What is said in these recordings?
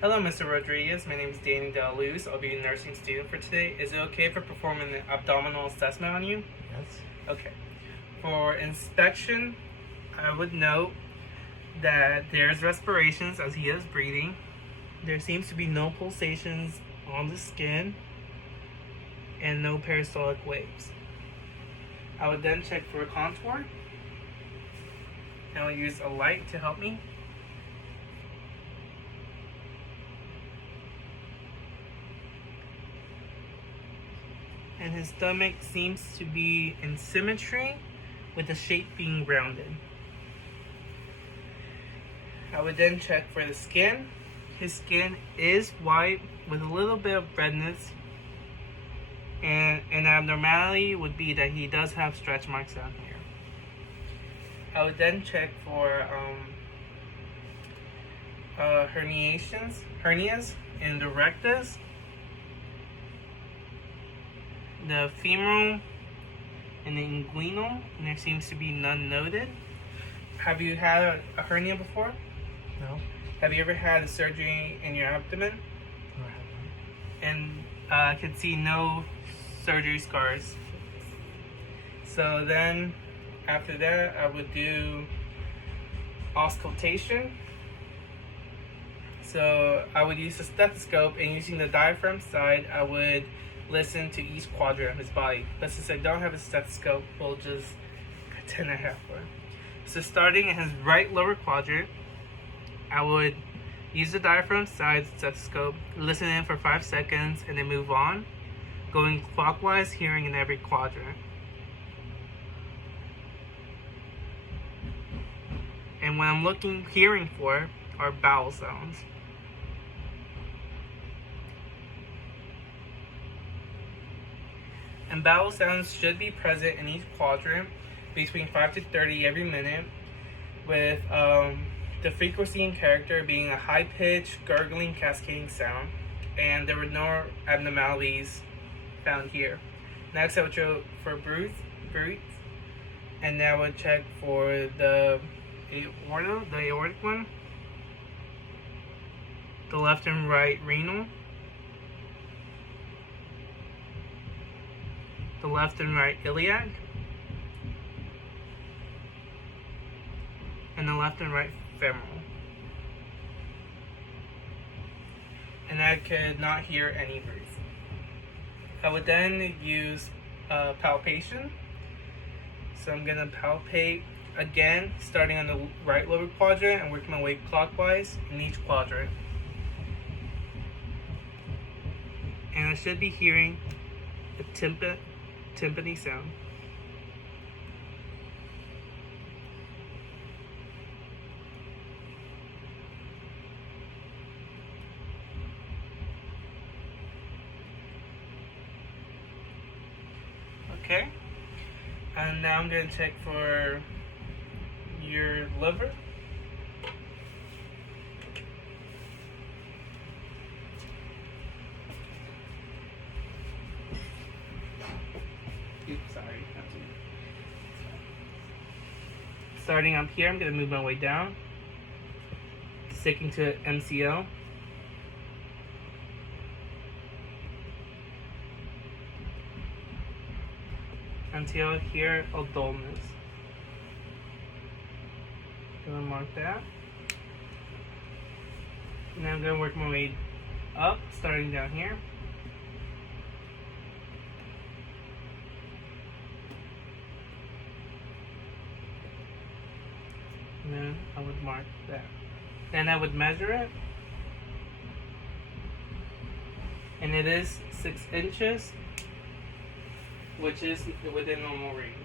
Hello, Mr. Rodriguez. My name is Danny DeLuz. I'll be a nursing student for today. Is it okay if I perform an abdominal assessment on you? Yes. Okay. For inspection, I would note that there's respirations as he is breathing. There seems to be no pulsations on the skin and no peristaltic waves. I would then check for a contour. And I'll use a light to help me. And his stomach seems to be in symmetry with the shape being rounded. I would then check for the skin. His skin is white with a little bit of redness, and an abnormality would be that he does have stretch marks down here. I would then check for hernias in the rectus, the femoral, and the inguinal, and there seems to be none noted. Have you had a hernia before? No. Have you ever had a surgery in your abdomen? No, I haven't. And I could see no surgery scars. So then, after that, I would do auscultation. So I would use a stethoscope, and using the diaphragm side, I would listen to each quadrant of his body. But since I don't have a stethoscope, we'll just pretend I have one. So starting in his right lower quadrant, I would use the diaphragm side stethoscope, listen in for 5 seconds, and then move on, going clockwise, hearing in every quadrant. And what I'm hearing for are bowel sounds. And bowel sounds should be present in each quadrant between 5 to 30 every minute, with the frequency and character being a high-pitched, gurgling, cascading sound, and there were no abnormalities found here. Next, I would check for breath, and now I would check for the aortic one, the left and right renal, the left and right iliac, and the left and right femoral. And I could not hear any breathing. I would then use palpation. So I'm gonna palpate again, starting on the right lower quadrant and working my way clockwise in each quadrant. And I should be hearing a timpani sound. Okay, and now I'm going to check for your liver. Oops, sorry. Starting up here, I'm going to move my way down, sticking to MCL. Until here, dullness. Gonna mark that. Now I'm gonna work my way up, starting down here. And then I would mark that. Then I would measure it. And it is 6 inches, which is within normal range.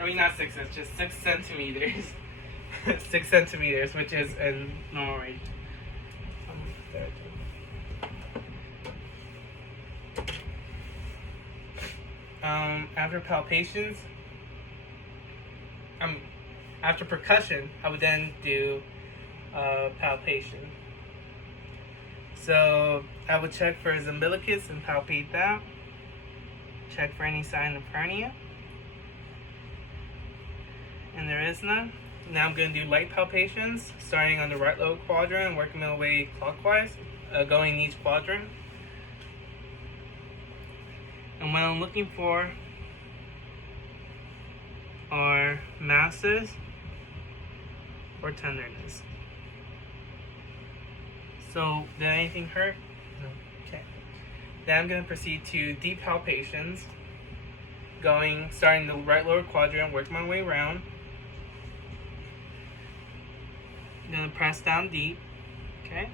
I mean, not 6 inches, 6 centimeters. 6 centimeters, which is in normal range. After palpations, after percussion, I would then do palpation. So I would check for his umbilicus and palpate that. Check for any sign of hernia. And there is none. Now I'm going to do light palpations, starting on the right lower quadrant, working my way clockwise, going in each quadrant. And what I'm looking for are masses or tenderness. So, did anything hurt? No. Okay. Then I'm going to proceed to deep palpations, starting the right lower quadrant, work my way around. I'm going to press down deep. Okay.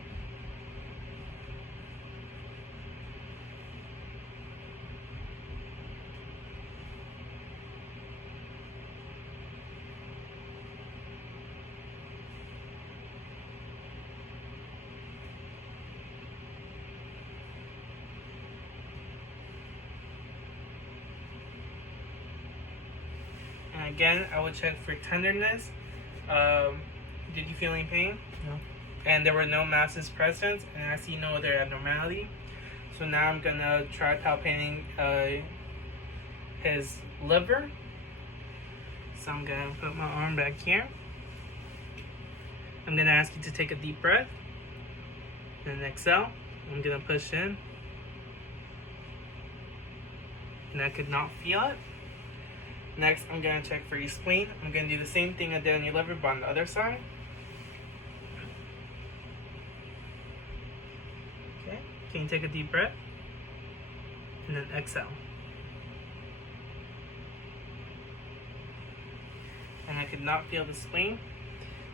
And again, I would check for tenderness. Did you feel any pain? No. And there were no masses present, and I see no other abnormality. So now I'm gonna try palpating his liver. So I'm gonna put my arm back here. I'm gonna ask you to take a deep breath and exhale. I'm gonna push in, and I could not feel it. Next, I'm gonna check for your spleen. I'm gonna do the same thing I did on your liver, but on the other side. Okay, can you take a deep breath? And then exhale. And I could not feel the spleen.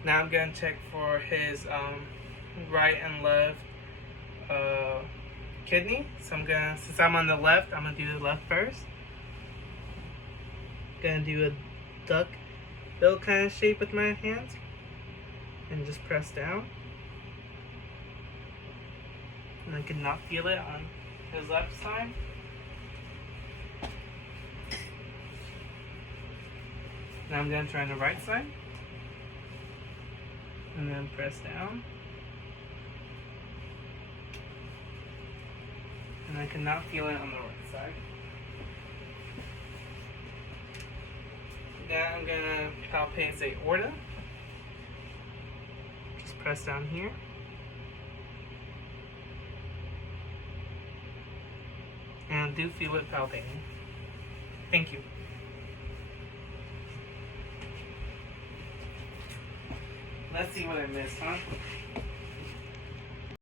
Now I'm gonna check for his right and left kidney. So since I'm on the left, I'm gonna do the left first. Gonna do a duck bill kind of shape with my hands and just press down. And I could not feel it on his left side. Now I'm gonna try on the right side and then press down. And I cannot feel it on the right side. Now I'm gonna palpate the aorta. Just press down here. And I do feel it palpating. Thank you. Let's see what I missed, huh?